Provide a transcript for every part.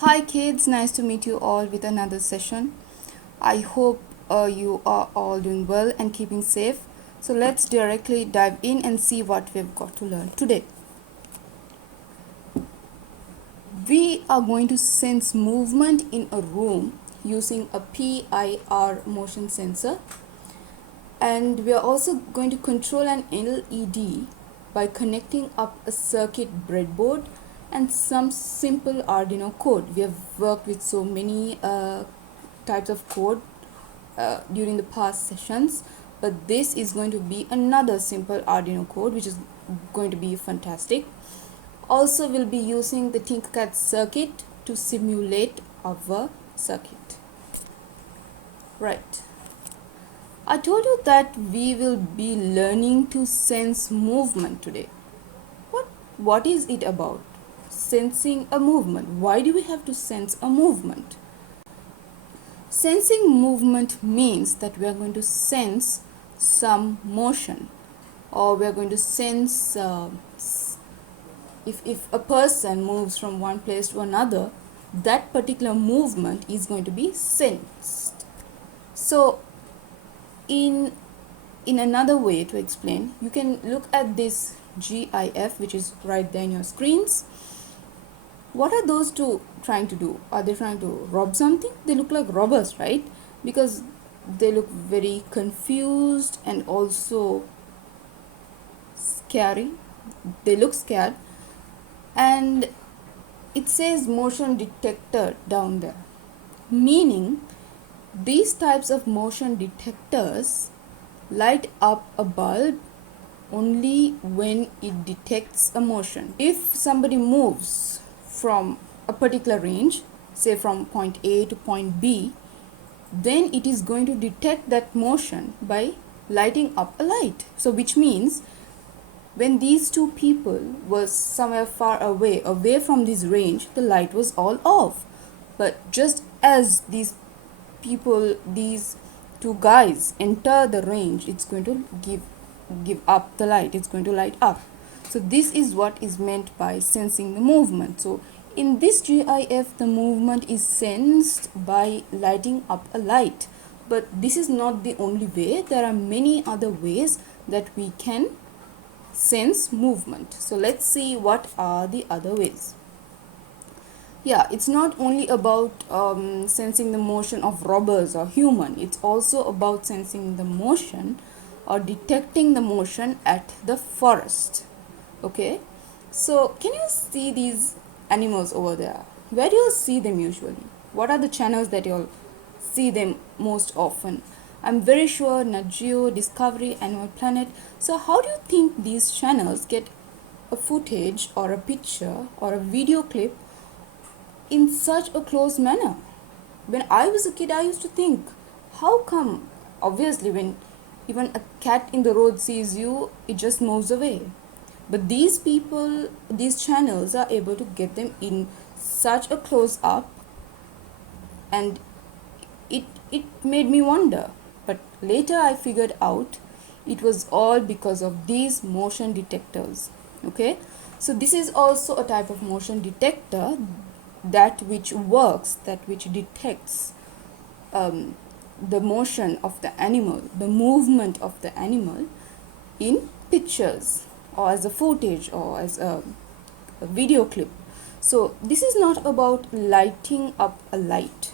Hi kids, nice to meet you all with another session. I hope you are all doing well and keeping safe. So let's directly dive in and see what we've got to learn today. We are going to sense movement in a room using a PIR motion sensor, and we are also going to control an LED by connecting up a circuit breadboard and some simple Arduino code. We have worked with so many types of code during the past sessions, but this is going to be another simple Arduino code which is going to be fantastic. Also, we'll be using the Tinkercad circuit to simulate our circuit. Right. I told you that we will be learning to sense movement today. What is it about? Sensing a movement. Why do we have to sense a movement? Sensing movement means that we are going to sense some motion, or we are going to sense if a person moves from one place to another, that particular movement is going to be sensed. So in another way to explain, you can look at this GIF, which is right there in your screens. What are those two trying to do? Are they trying to rob something? They look like robbers, right? Because they look very confused and also scary. They look scared, and it says motion detector down there, meaning these types of motion detectors light up a bulb only when it detects a motion. If somebody moves from a particular range, say from point A to point B, then it is going to detect that motion by lighting up a light. So which means when these two people were somewhere far away from this range, the light was all off. But just as these two guys enter the range, it's going to give up the light. It's going to light up. So this is what is meant by sensing the movement. So in this GIF, the movement is sensed by lighting up a light. But this is not the only way. There are many other ways that we can sense movement. So let's see what are the other ways. Yeah, it's not only about sensing the motion of robbers or human. It's also about sensing the motion or detecting the motion at the forest. Okay, so can you see these animals over there? Where do you see them usually? What are the channels that you'll see them most often? I'm very sure Nat Geo, Discovery, Animal Planet. So how do you think these channels get a footage or a picture or a video clip in such a close manner? When I was a kid, I used to think, how come? Obviously, when even a cat in the road sees you, it just moves away. But these people, these channels are able to get them in such a close up, and it made me wonder. But later I figured out it was all because of these motion detectors. Okay, so this is also a type of motion detector, that which works, that which detects the motion of the animal, the movement of the animal in pictures or as a footage or as a video clip. So this is not about lighting up a light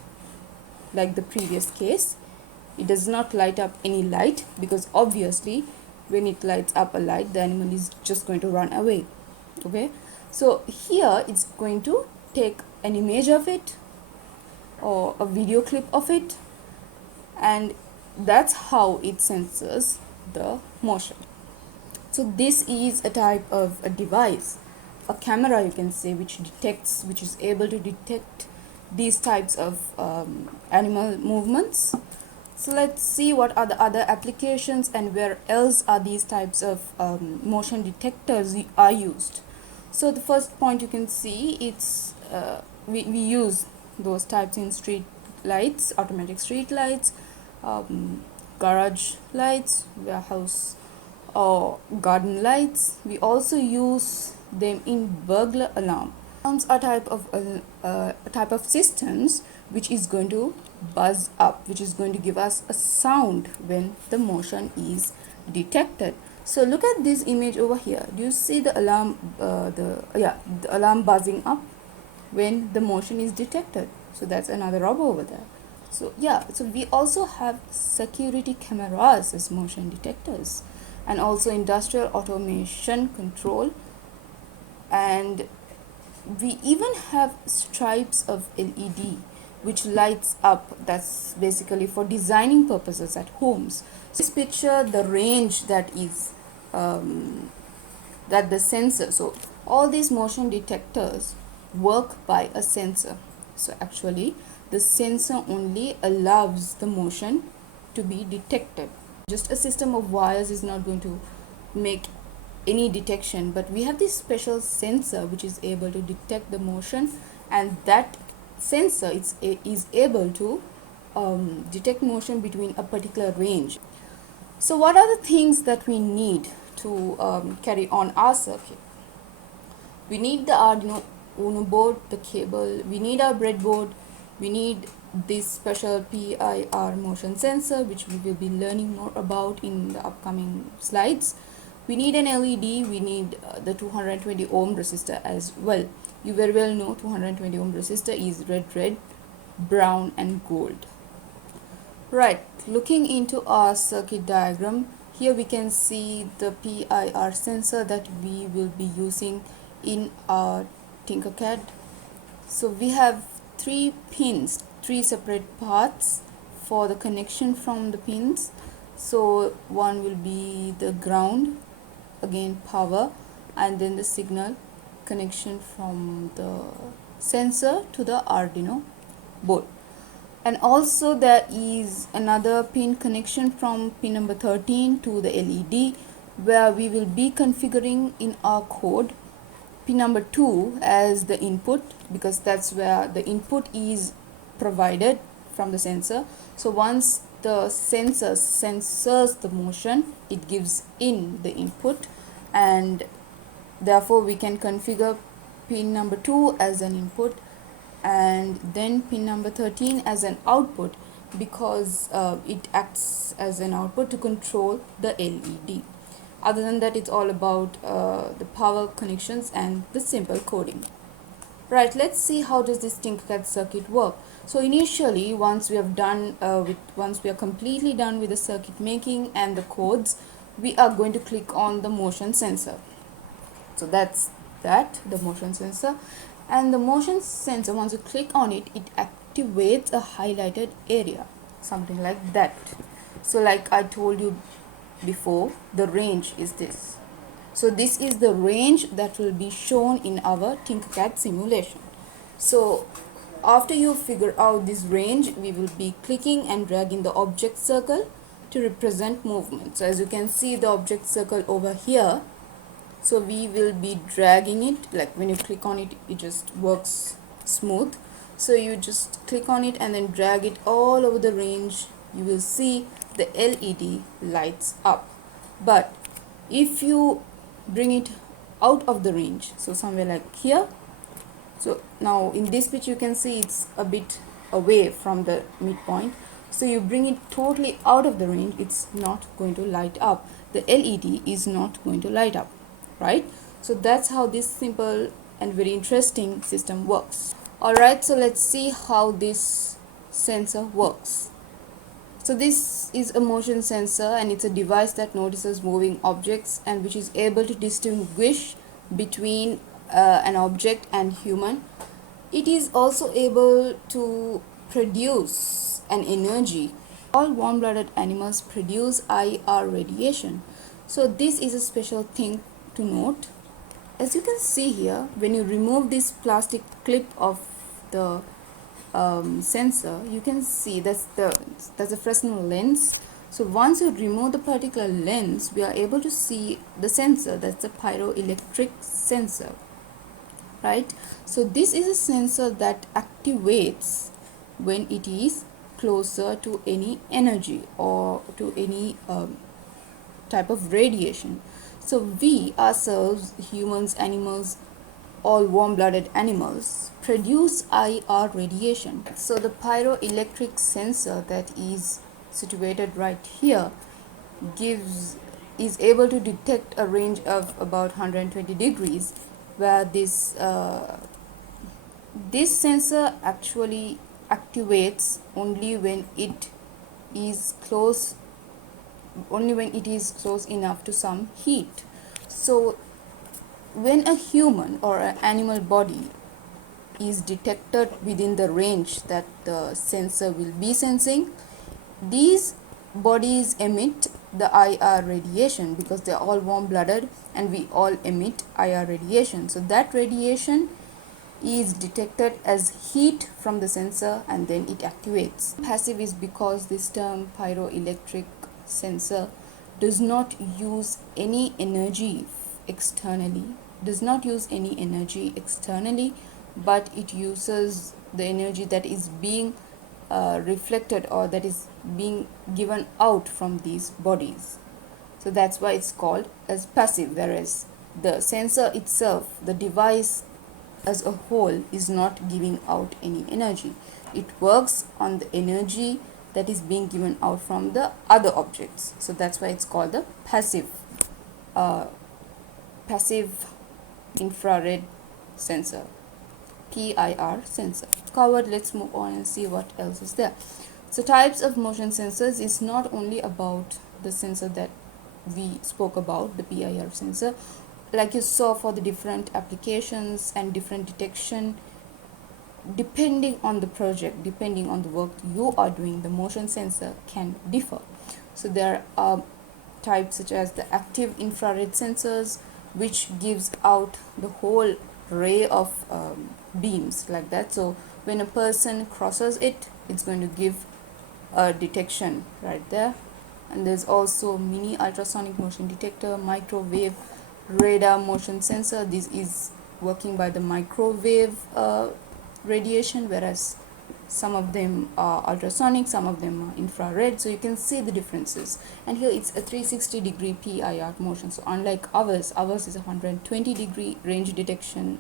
like the previous case. It does not light up any light, because obviously when it lights up a light, the animal is just going to run away. Okay, so here it's going to take an image of it or a video clip of it, and that's how it senses the motion. So this is a type of a device, a camera you can say, which is able to detect these types of animal movements. So let's see what are the other applications and where else are these types of motion detectors are used. So the first point you can see, it's we use those types in street lights, automatic street lights, garage lights, warehouse or garden lights. We also use them in burglar alarm. Sounds are a type of systems which is going to buzz up, which is going to give us a sound when the motion is detected. So look at this image over here. Do you see the alarm, the alarm buzzing up when the motion is detected? So that's another robot over there. So yeah, so we also have security cameras as motion detectors, and also industrial automation control, and we even have stripes of LED which lights up. That's basically for designing purposes at homes. So this picture the range that is that the sensor, so all these motion detectors work by a sensor. So actually the sensor only allows the motion to be detected. Just a system of wires is not going to make any detection, but we have this special sensor which is able to detect the motion, and that sensor is able to detect motion between a particular range. So what are the things that we need to carry on our circuit? We need the Arduino Uno board, the cable, we need our breadboard, we need this special PIR motion sensor which we will be learning more about in the upcoming slides. We need an LED, we need the 220 ohm resistor as well. You very well know 220 ohm resistor is red, brown and gold. Right, looking into our circuit diagram, here we can see the PIR sensor that we will be using in our Tinkercad. So we have three pins, three separate paths for the connection from the pins. So one will be the ground, again power, and then the signal connection from the sensor to the Arduino board. And also there is another pin connection from pin number 13 to the LED, where we will be configuring in our code pin number 2 as the input, because that's where the input is provided from the sensor. So once the sensor sensors the motion, it gives in the input, and therefore we can configure pin number 2 as an input and then pin number 13 as an output, because it acts as an output to control the LED. Other than that, it's all about the power connections and the simple coding. Right, let's see how does this Tinkercad circuit work. So initially, once we are completely done with the circuit making and the codes, we are going to click on the motion sensor. So that's the motion sensor, and the motion sensor, once you click on it, it activates a highlighted area, something like that. So like I told you before, the range is this. So this is the range that will be shown in our Tinkercad simulation. So after you figure out this range, we will be clicking and dragging the object circle to represent movement. So as you can see the object circle over here, so we will be dragging it, like when you click on it, it just works smooth. So you just click on it and then drag it all over the range. You will see the LED lights up. But if you bring it out of the range, so somewhere like here, so now in this pitch you can see it's a bit away from the midpoint, so you bring it totally out of the range, it's not going to light up. The LED is not going to light up, right? So that's how this simple and very interesting system works. Alright, so let's see how this sensor works. So this is a motion sensor, and it's a device that notices moving objects and which is able to distinguish between an object and human. It is also able to produce an energy. All warm-blooded animals produce IR radiation. So this is a special thing to note. As you can see here, when you remove this plastic clip of the sensor, you can see that's a Fresnel lens. So once you remove the particular lens, we are able to see the sensor. That's a pyroelectric sensor, right? So this is a sensor that activates when it is closer to any energy or to any type of radiation. So we ourselves, humans, animals, all warm-blooded animals produce IR radiation. So the pyroelectric sensor that is situated right here is able to detect a range of about 120 degrees, where this sensor actually activates is close only when it is close enough to some heat. So when a human or an animal body is detected within the range that the sensor will be sensing, these bodies emit the IR radiation, because they are all warm-blooded and we all emit IR radiation. So that radiation is detected as heat from the sensor and then it activates. Passive is because this term pyroelectric sensor does not use any energy externally, but it uses the energy that is being reflected, or that is being given out from these bodies. So that's why it's called as passive, whereas the sensor itself, the device as a whole, is not giving out any energy. It works on the energy that is being given out from the other objects. So that's why it's called the uh, passive infrared sensor, PIR sensor. Covered. Let's move on and see what else is there. So types of motion sensors is not only about the sensor that we spoke about, the PIR sensor. Like you saw, for the different applications and different detection, depending on the project, depending on the work you are doing, the motion sensor can differ. So there are types such as the active infrared sensors, which gives out the whole array of beams like that. So when a person crosses it, it's going to give a detection right there. And there's also mini ultrasonic motion detector, microwave radar motion sensor. This is working by the microwave radiation, whereas some of them are ultrasonic, some of them are infrared. So you can see the differences. And here it's a 360-degree PIR motion. So unlike ours is a 120-degree range detection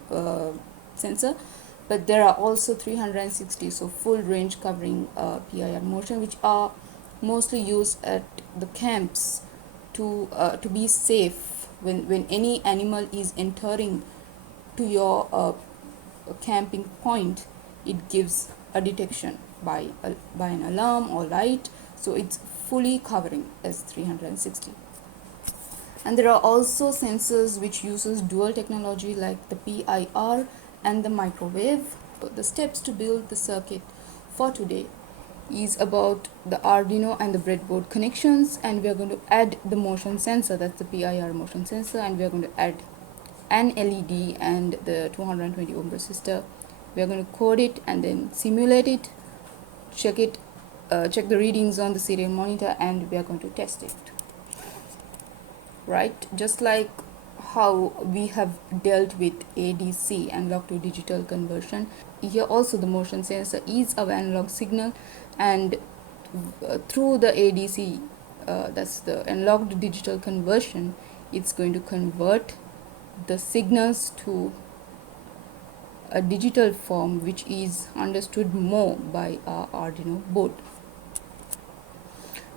sensor, but there are also 360, so full range covering PIR motion, which are mostly used at the camps to be safe when any animal is entering to your camping point. It gives a detection by an alarm or light, so it's fully covering as 360. And there are also sensors which uses dual technology, like the PIR and the microwave. The steps to build the circuit for today is about the Arduino and the breadboard connections, and we are going to add the motion sensor, that's the PIR motion sensor, and we are going to add an LED and the 220 ohm resistor. We are going to code it and then simulate it, check the readings on the serial monitor, and we are going to test it. Right, just like how we have dealt with ADC, analog to digital conversion, here also the motion sensor is our analog signal, and through the ADC, that's the analog to digital conversion, it's going to convert the signals to a digital form, which is understood more by our Arduino board.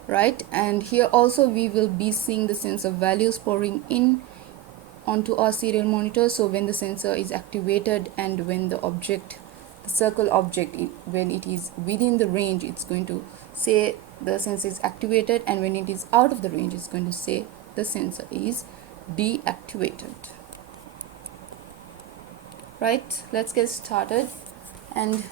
Right, and here also we will be seeing the sensor values pouring in onto our serial monitor. So when the sensor is activated and when the circle object, when it is within the range, it's going to say the sensor is activated, and when it is out of the range, it's going to say the sensor is deactivated. Right, let's get started and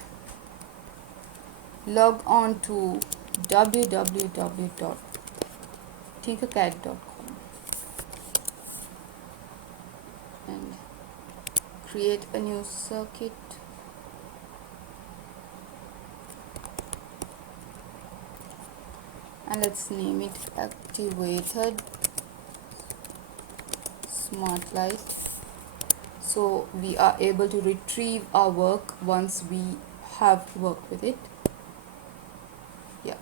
log on to www.tinkercad.com and create a new circuit. And let's name it activated smart light, so we are able to retrieve our work once we have worked with it. Yeah,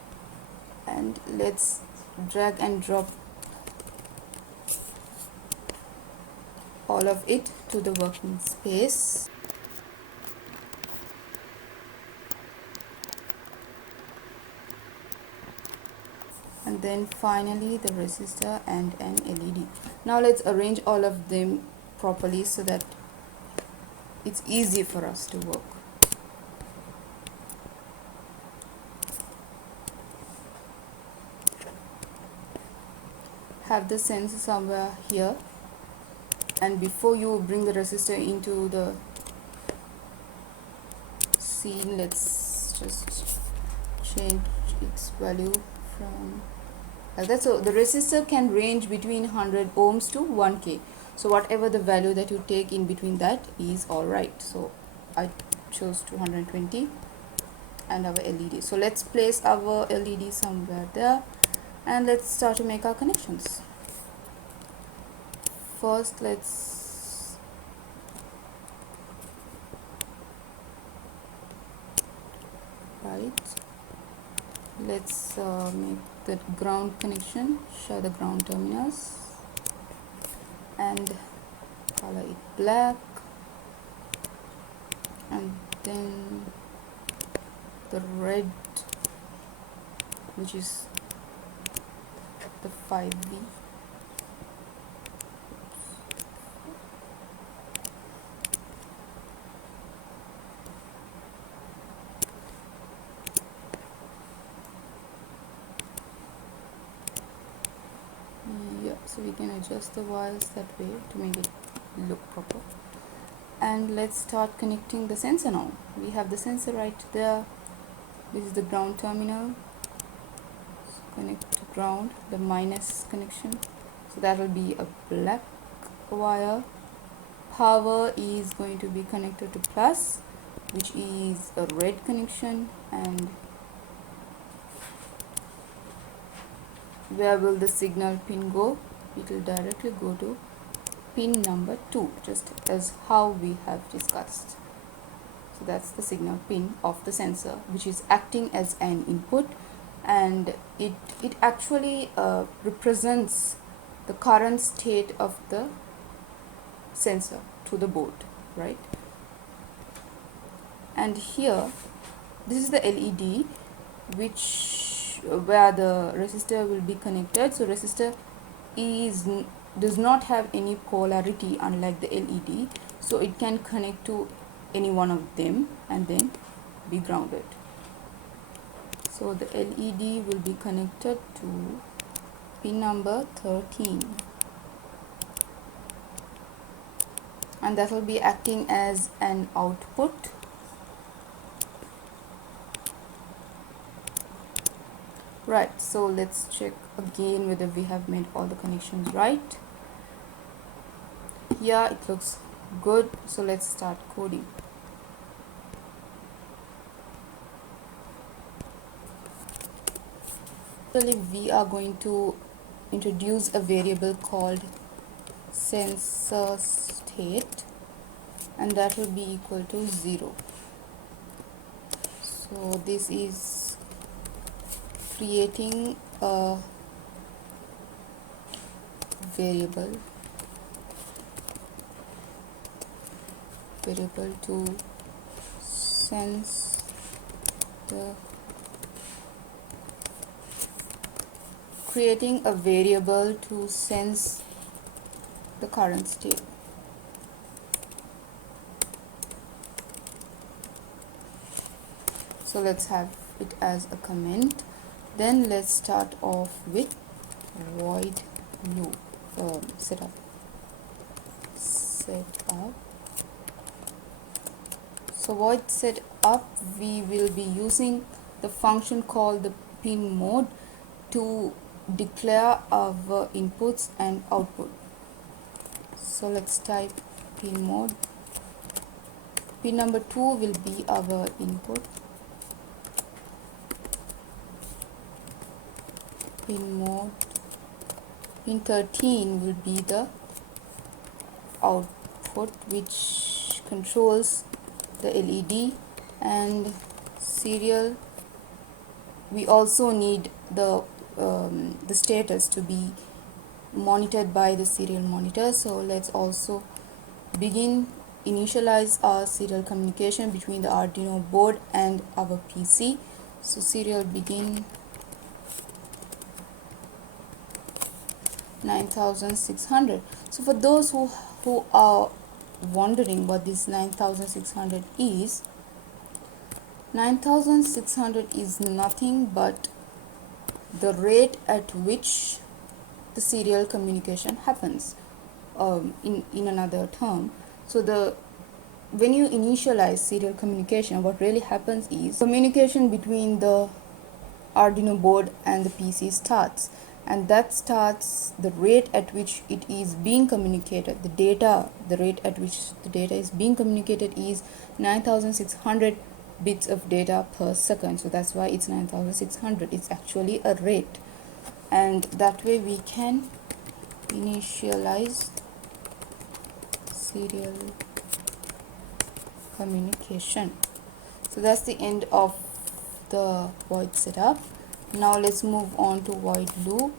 and let's drag and drop all of it to the working space. And then finally the resistor and an LED. Now let's arrange all of them properly so that it's easy for us to work. Have the sensor somewhere here, and before you bring the resistor into the scene, let's just change its value from like that. So the resistor can range between 100 ohms to 1k, so whatever the value that you take in between that is all right. So I chose 220 and our LED. So let's place our LED somewhere there, and let's start to make our connections. First let's make the ground connection, show the ground terminals, and color it black, and then the red, which is the 5V. Yeah, so we can adjust the wires that way to make it look proper. And let's start connecting the sensor now. We have the sensor right there. This is the ground terminal. So connect to ground, the minus connection. So that will be a black wire. Power is going to be connected to plus, which is a red connection. And where will the signal pin go? It will directly go to pin number 2, just as how we have discussed. So that's the signal pin of the sensor, which is acting as an input, and it actually represents the current state of the sensor to the board, right? And here, this is the LED, where the resistor will be connected. So resistor does not have any polarity, unlike the LED, so it can connect to any one of them and then be grounded. So the LED will be connected to pin number 13, and that will be acting as an output. Right, so let's check again whether we have made all the connections right. Here it looks good, so let's start coding. We are going to introduce a variable called sensor state, and that will be equal to 0. So this is creating a variable to sense the current state. So let's have it as a comment. Then let's start off with void loop setup. So void setup, we will be using the function called the pin mode to declare our inputs and output. So let's type pin mode. Pin number 2 will be our input. Pin mode. Pin 13 will be the output, which controls the LED and serial. We also need the status to be monitored by the serial monitor, so let's also initialize our serial communication between the Arduino board and our PC. So serial begin 9600. So for those who are wondering what this 9600 is, 9600 is nothing but the rate at which the serial communication happens. In another term, so when you initialize serial communication, what really happens is communication between the Arduino board and the PC starts, and that starts the rate at which it is being communicated. The rate at which the data is being communicated is 9600 bits of data per second. So that's why it's 9600. It's actually a rate, and that way we can initialize serial communication. So that's the end of the void setup. Now let's move on to void loop.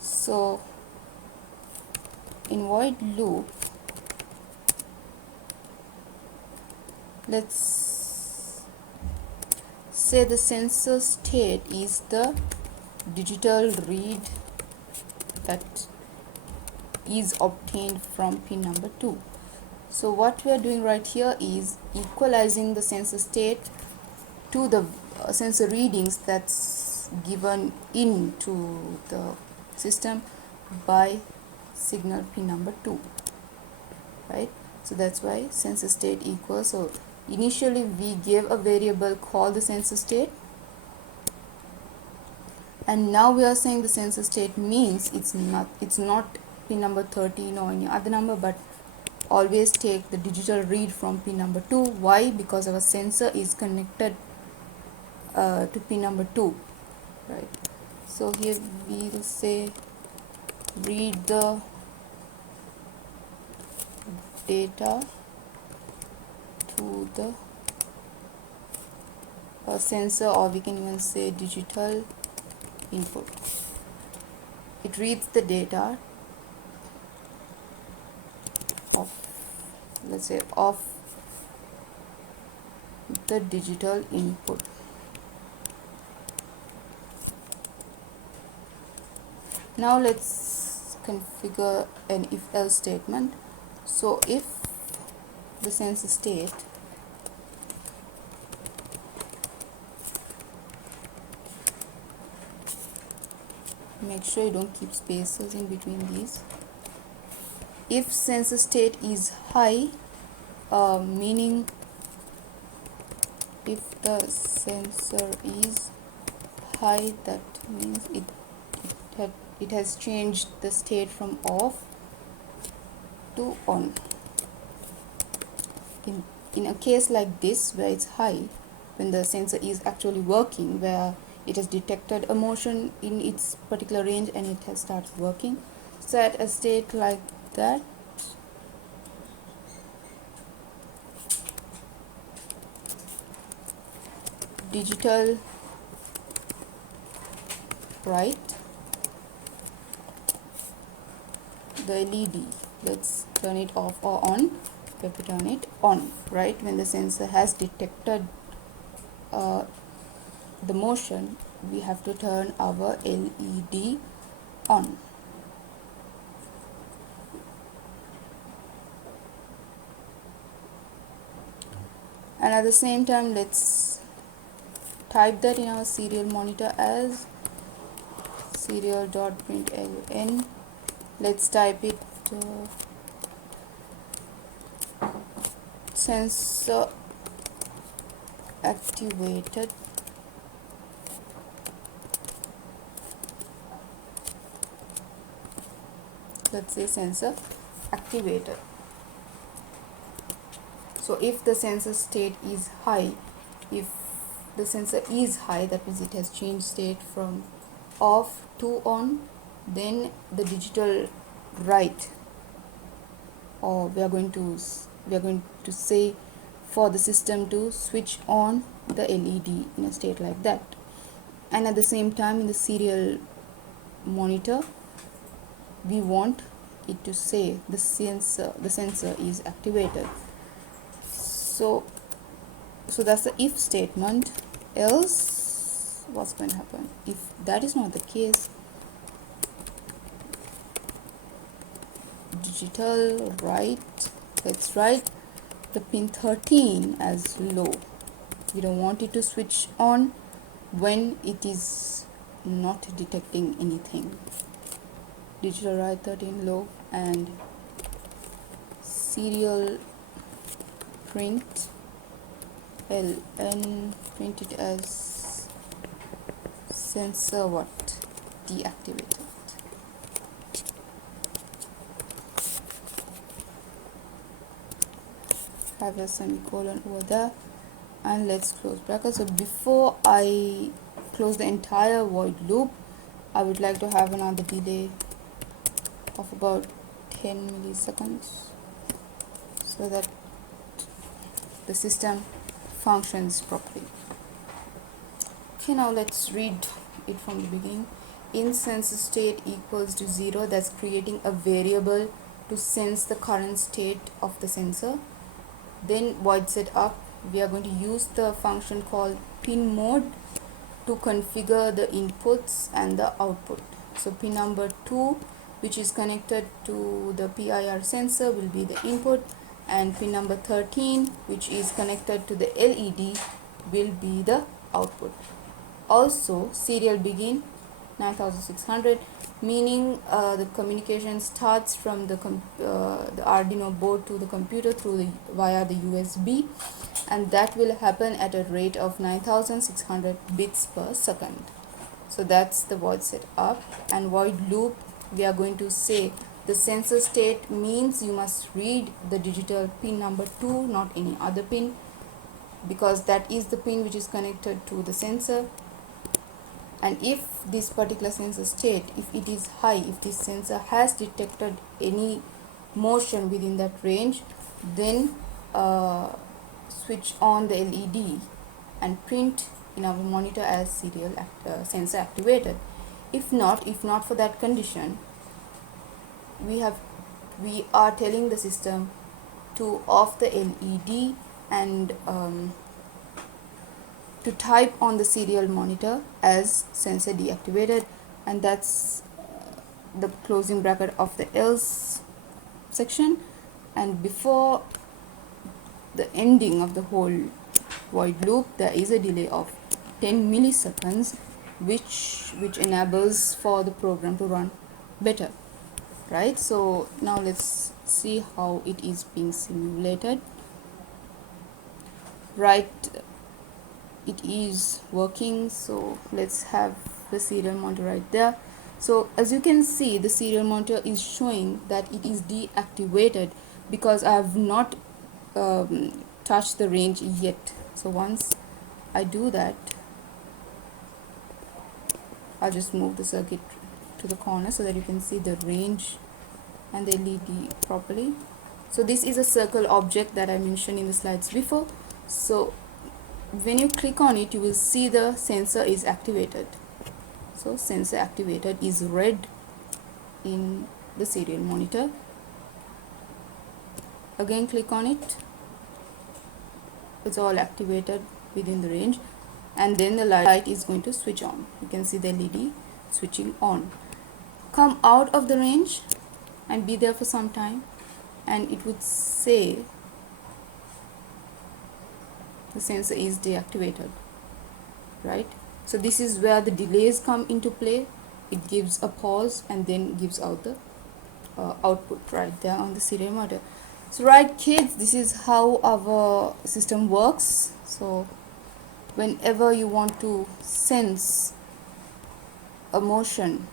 So in void loop, let's say the sensor state is the digital read that is obtained from pin number 2. So what we are doing right here is equalizing the sensor state to the sensor readings that's given into the system by signal pin number 2, right? So that's why sensor state equals, so initially we gave a variable called the sensor state, and now we are saying the sensor state means it's not pin number 13 or any other number, but always take the digital read from pin number 2. Why? Because our sensor is connected to pin number 2, right? So here we will say read the data to the sensor, or we can even say digital input. It reads the data of, let's say, of the digital input. Now let's configure an if-else statement. So if the sensor state make sure you don't keep spaces in between these. If sensor state is high, meaning if the sensor is high, that means it has changed the state from off to on. In a case like this, where it's high, when the sensor is actually working, where it has detected a motion in its particular range and it has started working, so at a state like that, digital bright, the LED, let's turn it off or on. We have to turn it on, right? When the sensor has detected the motion, we have to turn our LED on. And at the same time, let's type that in our serial monitor as serial.println. Let's type it sensor activated let's say sensor activated. So if the sensor state is high, if the sensor is high, that means it has changed state from off to on, then the digital write, or we are going to say for the system to switch on the LED in a state like that. And at the same time, in the serial monitor, we want it to say the sensor is activated. So that's the if statement. Else what's going to happen? If that is not the case, digital write, let's write the pin 13 as low. We don't want it to switch on when it is not detecting anything. Digital write 13 low, and serial print ln, print it as sensor what, deactivated. Have a semicolon over there, and let's close bracket. So before I close the entire void loop, I would like to have another delay of about 10 milliseconds so that the system functions properly. Okay, now let's read it from the beginning. In sensor state equals to 0, that's creating a variable to sense the current state of the sensor. Then void set up, we are going to use the function called pin mode to configure the inputs and the output. So pin number 2, which is connected to the PIR sensor, will be the input, and pin number 13, which is connected to the LED, will be the output. Also serial begin 9600, meaning the communication starts from the Arduino board to the computer via the USB, and that will happen at a rate of 9600 bits per second. So that's the void set up. And void loop, we are going to say the sensor state means you must read the digital pin number 2, not any other pin, because that is the pin which is connected to the sensor. And if this particular sensor state, if it is high, if this sensor has detected any motion within that range, then switch on the LED and print in our monitor as serial sensor activated. If not for that condition, we are telling the system to off the LED and to type on the serial monitor as sensor deactivated, and that's the closing bracket of the else section. And before the ending of the whole void loop, there is a delay of 10 milliseconds which enables for the program to run better, right? So now let's see how it is being simulated. Right, it is working. So let's have the serial monitor right there. So as you can see, the serial monitor is showing that it is deactivated because I have not touched the range yet. So once I do that, I'll just move the circuit to the corner so that you can see the range and the LED properly. So this is a circle object that I mentioned in the slides before. So when you click on it, you will see the sensor is activated. So sensor activated is red in the serial monitor. Again click on it, it's all activated within the range, and then the light is going to switch on. You can see the LED switching on. Come out of the range and be there for some time, and it would say the sensor is deactivated, right? So this is where the delays come into play. It gives a pause and then gives out the output right there on the serial monitor. So right kids, this is how our system works. So whenever you want to sense a motion,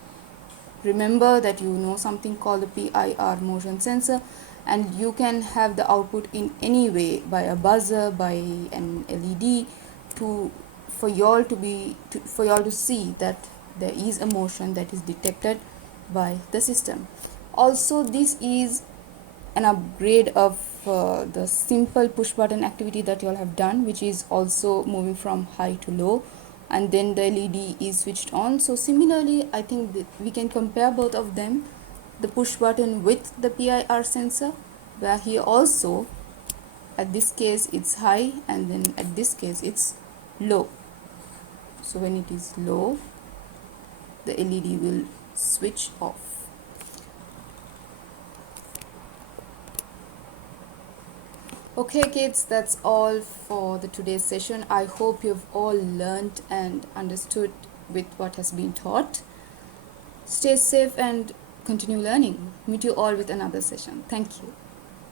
remember that you know something called the PIR motion sensor, and you can have the output in any way, by a buzzer, by an LED, for y'all to see that there is a motion that is detected by the system. Also, this is an upgrade of the simple push button activity that you all have done, which is also moving from high to low, and then the LED is switched on. So similarly, I think that we can compare both of them the push button with the PIR sensor, where here also at this case it's high and then at this case it's low. So when it is low, the LED will switch off. Okay kids, that's all for the today's session. I hope you've all learned and understood with what has been taught. Stay safe and continue learning. Meet you all with another session. Thank you.